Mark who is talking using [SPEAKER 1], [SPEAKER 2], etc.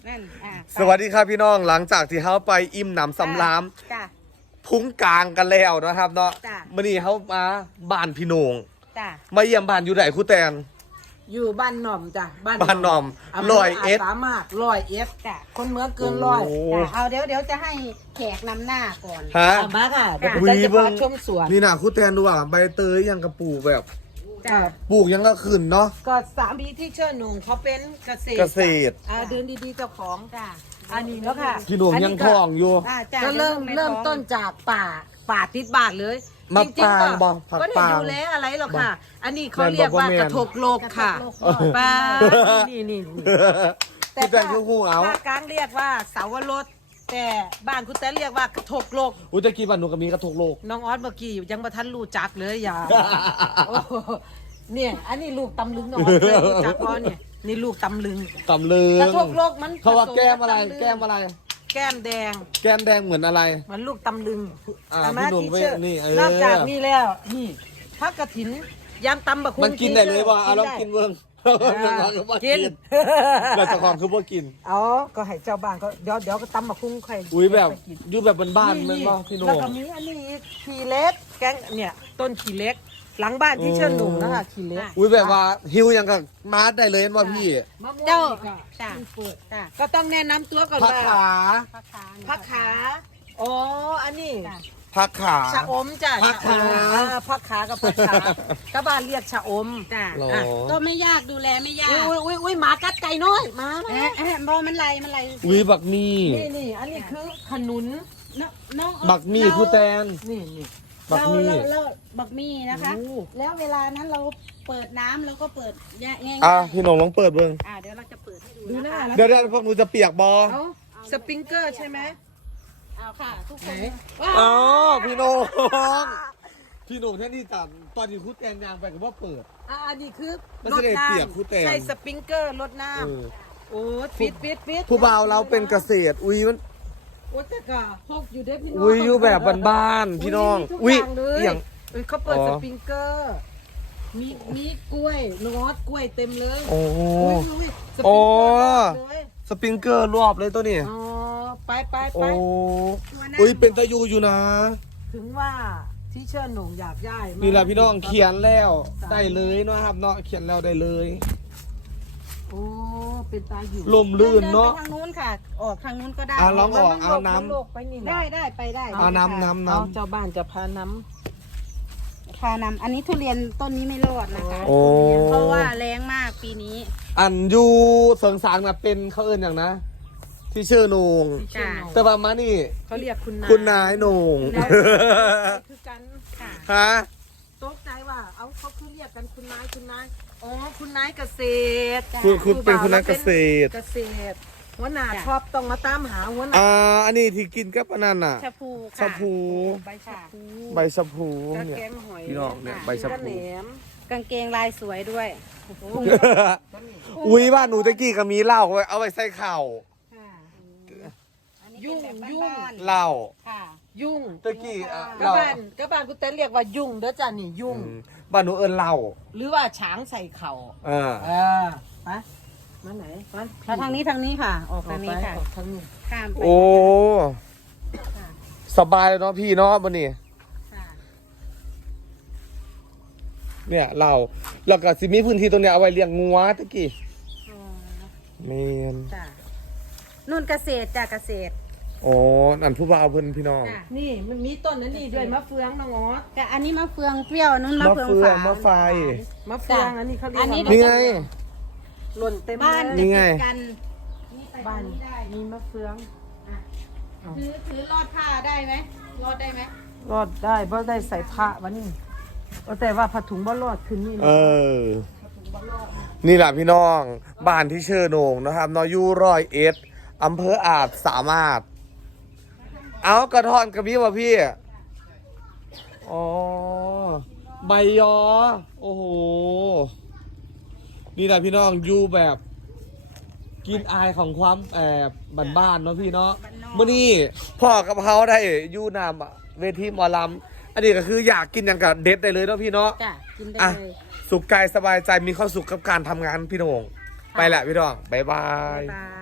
[SPEAKER 1] นั่น
[SPEAKER 2] สวัสดีครับพี่น้องหลังจากที่เขาไปอิ่มหนำสำรามพุ้งกลางกันแล้วนะครับเนาะมื่อนี้เขามาบ้านพี่โหน่งมาเยี่ยมบ้านอยู่ไหนครูแตน
[SPEAKER 3] อยู่บ้านหน่อมจ้ะ
[SPEAKER 2] บ้านหน่อม100
[SPEAKER 3] สามารถ100จ้ะคนเมืองเกินร้อย
[SPEAKER 1] เอาเดี๋ยวจะให้แขกนำหน้าก่อน
[SPEAKER 2] ฮะ
[SPEAKER 3] มาค่ะเดี๋ยวจะพาชมสวน
[SPEAKER 2] นี่นะครูแตนดูอ่ะใบเตยยังกระปลูกแบบปลูกยังก็ขึ้นเนาะ
[SPEAKER 3] ก็สามีที่เชิญหนุ่งเขาเป็นเกษตรเดินดีๆเจ้าของจ้ะอันนี้แล้วค่ะ
[SPEAKER 2] พี่หนุ่มยังท้องอยู่
[SPEAKER 3] ก็เริ่มต้นจากป่าติดบาทเลย
[SPEAKER 2] มะปรางบอกผัก
[SPEAKER 3] ก็ได้
[SPEAKER 2] ปาง
[SPEAKER 3] ดูแลอะไรหรอกค่ะอันนี้เขาเรียกว่ากระทกโลกค่ะป้านี่
[SPEAKER 2] แต่คือคู่เอา
[SPEAKER 3] ภาคกลางเรียกว่าเสาวรสแต่บ้านคุณแต่เรียกว่ากระทกโลก
[SPEAKER 2] อุ้ยตะกี้บ้านหนูก็มีกระทกโลก
[SPEAKER 3] น้องออสเมื่อกี้ยังมาทันรู้จักเลยอย่าเนี่ยอันนี้ลูกตำลึงน้องออสเคยรู้จักอ๋อเนี่ยนี่ลูกตำลึง
[SPEAKER 2] กระ
[SPEAKER 3] ทกโลกมัน
[SPEAKER 2] เขาว่าแก้มอะไรแก้มอะไร
[SPEAKER 3] แก้มแดง
[SPEAKER 2] เหมือนอะไร
[SPEAKER 3] เหมือนลูกตำลึง
[SPEAKER 2] พี่หนุ่มเว้ยนี่
[SPEAKER 3] นอกจากนี่แล้วนี่พักกระถินยำตำบะคุง
[SPEAKER 2] มันกินได้เลยว่าเรากินเมืองกินแต่ตะกอนคือพวกกิน
[SPEAKER 3] ก็ให้เจ้าบ้านก็เดี๋ยวก็ตำบะคุงใคร
[SPEAKER 2] อุ้ยแบบอยู่แบบบ้านๆมันบ้าพี่หนุ่ม
[SPEAKER 3] แล้วก็มีอันนี้ขี้เล็กแกงเนี่ยต้นขี้เล็กหลังบ้านที่เชิญหนุ่มนะคะขี้เล็ก
[SPEAKER 2] อุ้ยแบบว่าฮิวยังกับมาได้เลยว่าพี่
[SPEAKER 3] เจ้าก็ต้องแนะนำตัวก่อนว่าผักขาอ๋ออันนี้
[SPEAKER 2] ผักขา
[SPEAKER 3] ชะอมจ้ะผักขากับผักขาก็บ้านเรียกชะอม
[SPEAKER 1] จ้ะก็ไม่ยากดูแลไม่ยาก
[SPEAKER 3] อุ้ยหมากัดไก่น้อยมา
[SPEAKER 1] บอมันไร
[SPEAKER 2] อุ้ยบักมี่
[SPEAKER 3] นี่อันนี้คือขนุน
[SPEAKER 2] บักมี่ครูแตน
[SPEAKER 3] นี่
[SPEAKER 1] บักมี่นะคะแล้วเวลานั้นเราเปิดน้ำเราก็เปิดง่าย
[SPEAKER 2] พี่หนุ่มลองเปิดเบิ้ง
[SPEAKER 1] เดี๋ยวเราจะเปิดให้
[SPEAKER 3] ดูหน้า
[SPEAKER 2] เดี๋ยวพวกหนูจะเปียกบอ
[SPEAKER 3] สปริงเกอร์ใช่ไหม
[SPEAKER 1] เอาค่ะทุกคน
[SPEAKER 2] พี่หนุ่มแค่นี้จัดตอนที่ครูแตนยางไปกับว่าเปิด
[SPEAKER 3] อันนี้คือ
[SPEAKER 2] รดน้ำ
[SPEAKER 3] ใส่สปริงเกอร์รดน้ำโอ้ปิด
[SPEAKER 2] ผู้บ่าวเราเป็นเกษตรอุ้ยมัน
[SPEAKER 3] โอ้แต่ก็พกอยู่ได้พี่น้อง
[SPEAKER 2] อุ้ยอยู่แบบบ้านๆพี่น้องอุ้ย
[SPEAKER 3] อย่างเขาเปิดสปริงเกอร์มีกล้วยนอตกล้วยเต็มเลย
[SPEAKER 2] โอ้สปริงเกอร์รอบเลยตัวนี้
[SPEAKER 3] ไป
[SPEAKER 2] อุ้ยเป็นตะยูอยู่นะ
[SPEAKER 3] ถึงว่าที่เชิญหนุ่มอยากย้าย
[SPEAKER 2] นี่แหละพี่น้องเขียนแล้วได้เลยนะครับเนาะเขียนแล้วได้เลย
[SPEAKER 3] โอ้เป็นตาอยู่
[SPEAKER 2] ลมลื่นเนาะ
[SPEAKER 1] ทางนู้นค่ะออกทางนู้นก็ได้
[SPEAKER 2] ลองออกเอาน้
[SPEAKER 3] ำ
[SPEAKER 1] ได้ไปได้
[SPEAKER 2] เอาน้ำ
[SPEAKER 3] เจ้าบ้านจะพาน้
[SPEAKER 1] ำอันนี้ทุเรียนต้นนี้ไม่รอดนะคะเพราะว่าแรงมากปีนี้
[SPEAKER 2] อันยูเสริงสางนะเป็นเขาเอิญอย่างนะที่ชื่อโหน่งแต่ว่ามานี่
[SPEAKER 3] เขาเรียก
[SPEAKER 2] คุณนายโหน่ง
[SPEAKER 3] คือกัน
[SPEAKER 2] ฮะ
[SPEAKER 3] ตกใจว่าเขาคือเรียกกันคุณนายอ๋อคุณนายเกษตร
[SPEAKER 2] คุณเป็นคุณนายเกษตร
[SPEAKER 3] หัวหน้าชอบต้องมาตามหาหัวหน้า
[SPEAKER 2] อันนี้ที่กินกับอันนั้นน่ะชะพูใบชะพู
[SPEAKER 3] เนี่ย
[SPEAKER 2] พี่น้องเนี่ยใบชะพู
[SPEAKER 1] กางเกงลายสวยด้วย
[SPEAKER 2] อุ้ยบ้านหนูตะกี้ก็มีเหล้าไว้เอาไว้ใส่เข่า
[SPEAKER 3] ยุ่ง
[SPEAKER 2] เหล้า
[SPEAKER 3] ยุ่ง
[SPEAKER 2] ตะกี้
[SPEAKER 3] ก็บ้านกูเต้นเรียกว่ายุ่งเด้อจ้ะนี่ยุ่ง
[SPEAKER 2] บ้านหนูเอิญเหล้า
[SPEAKER 3] หรือว่าช้างใส่เข่ามาไหน
[SPEAKER 1] ทางนี้ค่ะออกทางนี้ค่ะ
[SPEAKER 3] ทางนี้
[SPEAKER 1] ข้ามไป
[SPEAKER 2] โอ้สบายเลยเนาะพี่เนาะบ้านนี้เนี่ยเราก็สิมีพื้นที่ตรงเนี้ยเอาไว้เลี้ยงงัวตะกี้เมน
[SPEAKER 1] นุ่นเกษตรเกษตร
[SPEAKER 2] นั่นผู้บ่าวเพื่อนพี่น้อง
[SPEAKER 3] นี่มันมีต้นนั้นนี่ด้วยมะเฟืองน้องอ๋อ
[SPEAKER 1] แต่อันนี้มะเฟืองเปรี้ยวนุ่นมะเฟืองฝาม
[SPEAKER 2] ะไฟ
[SPEAKER 3] มะเฟืองอันนี้เขาเรียก
[SPEAKER 2] นี่ไง
[SPEAKER 3] หล่นเต็ม
[SPEAKER 1] บ้าน
[SPEAKER 2] นี่ไง
[SPEAKER 3] บ้านมีมะเฟือง
[SPEAKER 1] ถือรอดผ้าได้ไหมรอดได้ไหม
[SPEAKER 3] รอดได้เพราะได้ใส่ผ้าวันนี้แต่ว่าผ้าถุงบ่รอดคืนนี้
[SPEAKER 2] นี่แหละพี่น้องบ้านที่เชิญโหน่งนะครับนอยู101อำเภออาจสามารถเอากระท่อนกระบี่วะพี่ใบยอโอ้โหนี่แหละพี่น้องอยู่แบบกินอายของความบ้านๆเนาะพี่เนาะเมื่อนี้พ่อกับเขาได้อยู่นำเวทีหมอลำอันนี้ก็คืออยากกินอย่างกับเด็ดได้เลยเนาะพี่เนาะ
[SPEAKER 1] กินได้เลย
[SPEAKER 2] สุขกายสบายใจมีความสุขกับการทำงานพี่โหน่งไปแหละพี่น้องบ๊ายบาย